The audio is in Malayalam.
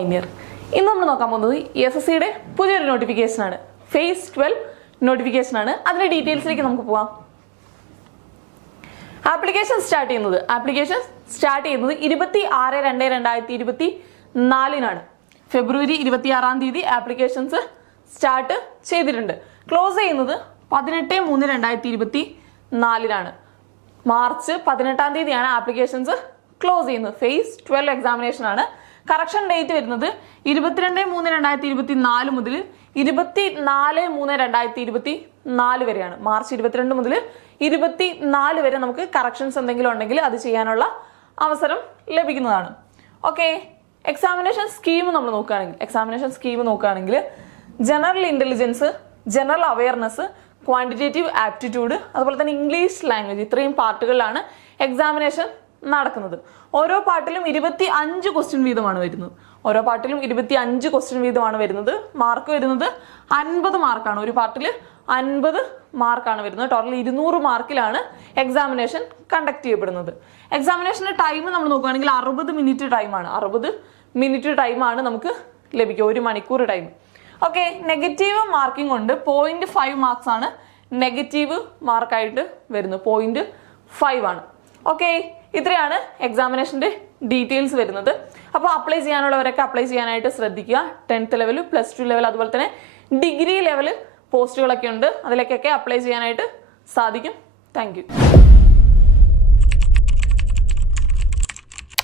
പൈനിയർ. ഇന്ന് നമ്മൾ നോക്കാൻ പോകുന്നത് SSCയുടെ പുതിയൊരു നോട്ടിഫിക്കേഷനാണ്. ഫേസ് 12 നോട്ടിഫിക്കേഷനാണ്. അതിൻ്റെ ഡീറ്റെയിൽസിലേക്ക് നമുക്ക് പോവാം. ആപ്ലിക്കേഷൻ സ്റ്റാർട്ട് ചെയ്യുന്നത് 26/2/2024 ഫെബ്രുവരി 26 ആപ്ലിക്കേഷൻസ് സ്റ്റാർട്ട് ചെയ്തിട്ടുണ്ട്. ക്ലോസ് ചെയ്യുന്നത് 18/3/2024 മാർച്ച് 18 ആപ്ലിക്കേഷൻസ് ക്ലോസ് ചെയ്യുന്നത്. ഫേസ് 12 എക്സാമിനേഷൻ ആണ്. കറക്ഷൻ ഡേറ്റ് വരുന്നത് 22/3/2024 മുതൽ 24/3/2024 വരെയാണ്. മാർച്ച് 22 മുതൽ 24 വരെ നമുക്ക് കറക്ഷൻസ് എന്തെങ്കിലും ഉണ്ടെങ്കിൽ അത് ചെയ്യാനുള്ള അവസരം ലഭിക്കുന്നതാണ്. ഓക്കെ, എക്സാമിനേഷൻ സ്കീം നമ്മൾ നോക്കുകയാണെങ്കിൽ general intelligence, general awareness, quantitative aptitude, അതുപോലെ തന്നെ ഇംഗ്ലീഷ് ലാംഗ്വേജ്, ഇത്രയും പാർട്ടുകളിലാണ് എക്സാമിനേഷൻ നടക്കുന്നത്. ഓരോ പാർട്ടിലും 25 ക്വസ്റ്റ്യൻ വീതമാണ് വരുന്നത്. മാർക്ക് വരുന്നത് 50 മാർക്കാണ്. ഒരു പാർട്ടിൽ 50 മാർക്കാണ് വരുന്നത്. ടോട്ടൽ 200 മാർക്കിലാണ് എക്സാമിനേഷൻ കണ്ടക്ട് ചെയ്യപ്പെടുന്നത്. എക്സാമിനേഷന്റെ ടൈം നമ്മൾ നോക്കുകയാണെങ്കിൽ 60 മിനിറ്റ് ടൈമാണ്. 60 മിനിറ്റ് ടൈമാണ് നമുക്ക് ലഭിക്കുക, 1 മണിക്കൂർ ടൈം. ഓക്കെ, നെഗറ്റീവ് മാർക്കിംഗ് ഉണ്ട്. 0.5 മാർക്സ് ആണ് നെഗറ്റീവ് മാർക്കായിട്ട് വരുന്നത്. 0.5 ആണ്. ഓക്കെ, ഇത്രയാണ് എക്സാമിനേഷന്റെ ഡീറ്റെയിൽസ് വരുന്നത്. അപ്പോൾ അപ്ലൈ ചെയ്യാനുള്ളവരൊക്കെ അപ്ലൈ ചെയ്യാനായിട്ട് ശ്രദ്ധിക്കുക. 10th ലെവൽ, +2 ലെവൽ, അതുപോലെ തന്നെ ഡിഗ്രി ലെവൽ പോസ്റ്റുകളൊക്കെ ഉണ്ട്. അതിലേക്കൊക്കെ അപ്ലൈ ചെയ്യാനായിട്ട് സാധിക്കും. Thank you.